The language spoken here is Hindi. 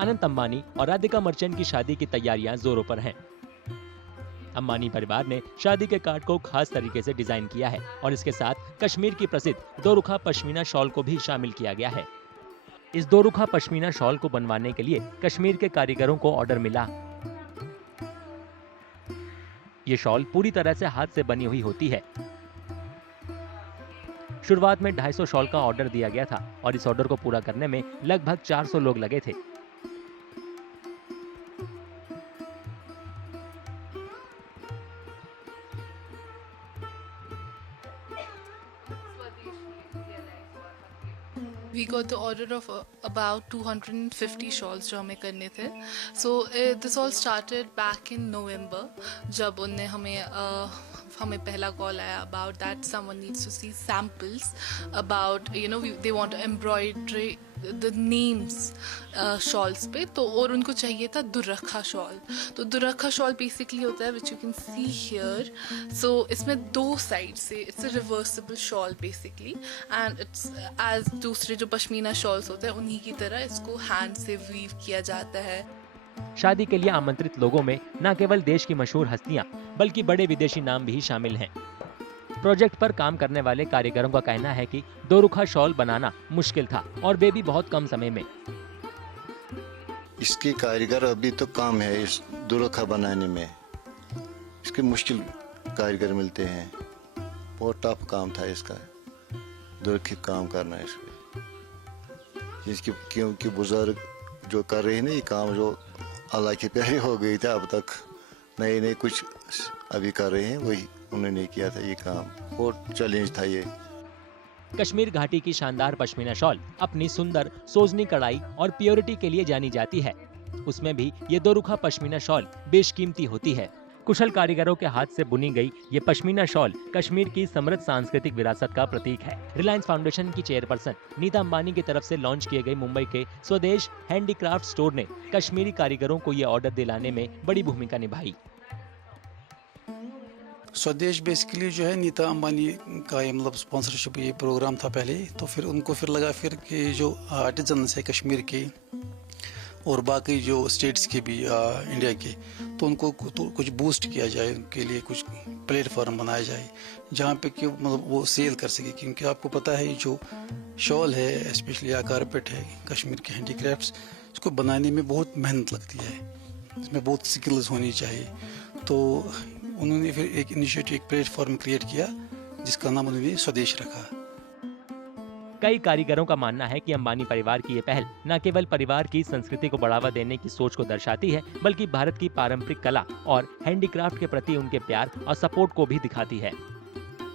अनंत अंबानी और राधिका मर्चेंट की शादी की तैयारियां जोरों पर हैं। अंबानी परिवार ने शादी के कार्ड को खास तरीके से डिजाइन किया है और इसके साथ कश्मीर की प्रसिद्ध दोरुखा पश्मीना शॉल को भी शामिल किया गया है। इस दोरुखा पश्मीना शॉल को बनवाने के लिए कश्मीर के कारीगरों को ऑर्डर मिला। ये शॉल पूरी तरह से हाथ से बनी हुई होती है। शुरुआत में 250 शॉल का ऑर्डर दिया गया था और इस ऑर्डर को पूरा करने में लगभग 400 लोग लगे थे। We got the order of about 250 shawls जो हमें करने थे. So this all started back in November जब उनने हमें पहला कॉल आया about that someone needs to see samples about they want to embroidery the names shawls पे, तो और उनको चाहिए था दुर्रखा शॉल. तो दुर्रखा शॉल बेसिकली होता है which you can see here. So इसमें दो साइड से it's a reversible shawl basically and it's as दूसरे जो पश्मीना शॉल्स होते हैं उन्हीं की तरह इसको हैंड से वीव किया जाता है. शादी के लिए आमंत्रित लोगों में न केवल देश की मशहूर हस्तियां बल्कि बड़े विदेशी नाम भी शामिल हैं। प्रोजेक्ट पर काम करने वाले कारीगरों का कहना है कि दोरुखा शॉल बनाना मुश्किल था और वे भी बहुत कम समय में। इसके कारीगर अभी तो कम है इस दोरुखा बनाने में, इसके मुश्किल कारीगर मिलते हैं। बहुत टफ काम था इसका दोरुखा काम करना इसमें, इसकी क्योंकि बुजुर्ग जो कर रहे हैं ना ये काम, जो अल्लाह के प्यारे हो गए थे, अब तक नए नए कुछ अभी कर रहे हैं, वही उन्होंने किया था ये काम। बहुत चैलेंज था ये। कश्मीर घाटी की शानदार पश्मीना शॉल अपनी सुंदर सोजनी कढ़ाई और प्योरिटी के लिए जानी जाती है। उसमें भी ये दोरुखा पश्मीना शॉल बेशकीमती होती है। कुशल कारीगरों के हाथ से बुनी गई ये पश्मीना शॉल कश्मीर की समृद्ध सांस्कृतिक विरासत का प्रतीक है। रिलायंस फाउंडेशन की चेयरपर्सन नीता अंबानी की तरफ से लॉन्च किए गए मुंबई के स्वदेश हैंडीक्राफ्ट स्टोर ने कश्मीरी कारीगरों को ये ऑर्डर दिलाने में बड़ी भूमिका निभाई। स्वदेश बेसिकली जो है नीता अंबानी का ये मतलब स्पॉन्सरशिप ये प्रोग्राम था पहले, तो फिर उनको लगा कि जो आर्टिजन्स है कश्मीर के और बाकी जो स्टेट्स के भी इंडिया के, तो उनको तो कुछ बूस्ट किया जाए, उनके लिए कुछ प्लेटफॉर्म बनाया जाए जहाँ पे कि मतलब वो सेल कर सके। क्योंकि आपको पता है जो शॉल है स्पेशली या कारपेट है कश्मीर के हैंडीक्राफ्ट्स, इसको बनाने में बहुत मेहनत लगती है, इसमें बहुत स्किल्स होनी चाहिए। तो उन्होंने फिर एक इनिशिएटिव, एक प्लेटफॉर्म क्रिएट किया जिसका नाम उन्होंने स्वदेश रखा। कई कारीगरों का मानना है कि अंबानी परिवार की ये पहल न केवल परिवार की संस्कृति को बढ़ावा देने की सोच को दर्शाती है, बल्कि भारत की पारंपरिक कला और हैंडीक्राफ्ट के प्रति उनके प्यार और सपोर्ट को भी दिखाती है।